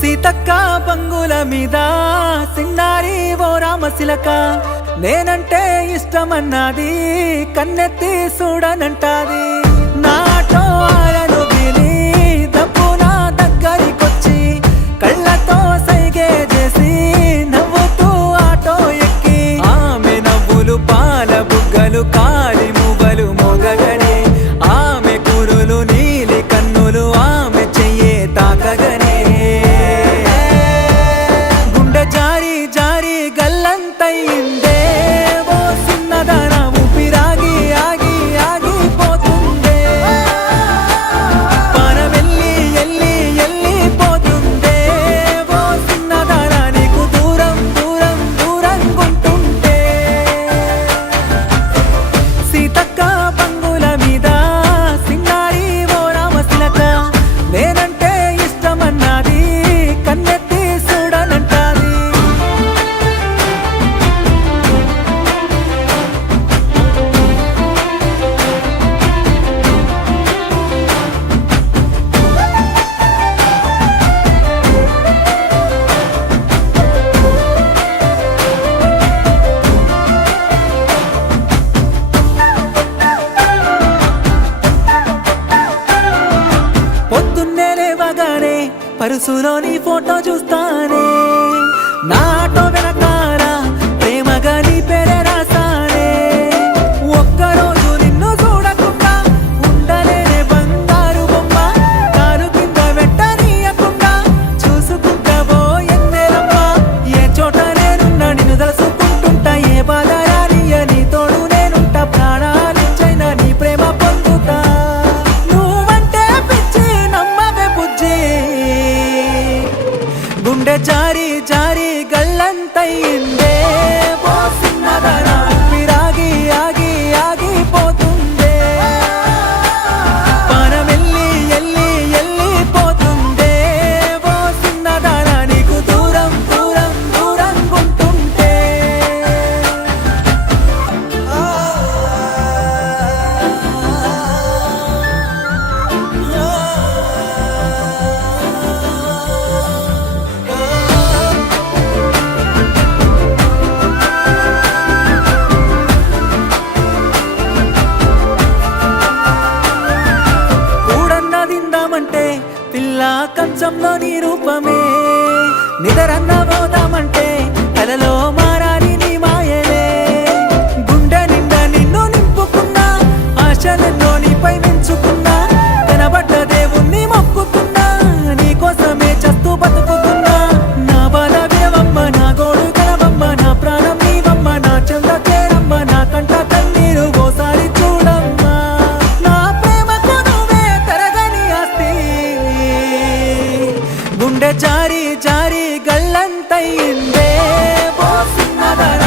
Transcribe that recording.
సీతక్క బంగుల మీద సింగారి ఓ రామశిలక నేనంటే ఇష్టమన్నది కన్నెత్తి చూడనంటాది నాటో ఆలను విని దప్పున దగ్గరికొచ్చి కళ్ళతో సైగే చేసి నవ్వుతూ ఆటో ఎక్కి ఆమె నవ్వులు పాల బుగ్గలు కాలి మువ్వలు మోగగనే ఆమె కురులు నీలి కన్నులు ఆమె చెయ్యే తాకగనే గుండె జారి జారి గల్లంతయిందే ఓ సిన్నదాన ఊపిరాగి ఆగి ఆగిపోతుందే పరవెల్లి ఎల్లి ఎల్లిపోతుందే ఓ సిన్నదాన నీకు దూరం దూరం దూరంగుంటుంటే సీతక్క బంగుల మీద సింగారి ఓ రామశిలక నేనంటే ఇష్టమన్నది కన్నెత్తి చూడనంటాది పొద్దున్నే లేవగానే పరుసులోని ఫోటో చూస్తానే నా ఆటో వెనకాల ప్రేమగా నీ పేరే రాసానే ఒక్కరోజు నిన్ను చూడకుండా ఉండలేనే బంగారు బొమ్మ కారు కింద వెంటనీయకుండా చూసుకుంటావో ఎన్నెలమ్మ ఏ చోట నేనున్నా నిన్ను తలుసుకుంటుంటా ఏ బాధ రానియ నీ తోడు నేనుంటా ప్రాణాలిచ్చైనా నీ ప్రేమ పొందుతా నువ్వంటే పిచ్చి నమ్మవే బుజ్జి గుండె జారి జారి గల్లంతయిందే ఓ సిన్నదాన ఊపిరాగి ఆగి ఆగిపోతుందే పరమెల్లి ఎల్లి ఎల్లిపోతుందే ఓ సిన్నదాన నీకు దూరం దూరం దూరంగుంటుంటే కూడన్నదిందామంటే పిల్ల కంచంలో నీ రూపమే నిదరన్న పోదామంటే కలలో మారాని నీ మాయలే గుండె నిండా నిన్ను నింపుకున్నా ఆశలెన్నో నీపై పెంచుకున్నా కనబడ్డ దేవుణ్ణి మొక్కుతున్నా నీకోసమే చస్తూ బతుకుతున్నా నా బాధ వినవమ్మ నా గోడు కనవమ్మ నా ప్రాణం నీవమ్మ నా చంద చేరమ్మ నా కంట కన్నీరు ఓసారి చూడమ్మా నా ప్రేమకు నువ్వే తరగని ఆస్తి గుండె జారి జారి గల్లంతయిందే ఓ సిన్నదాన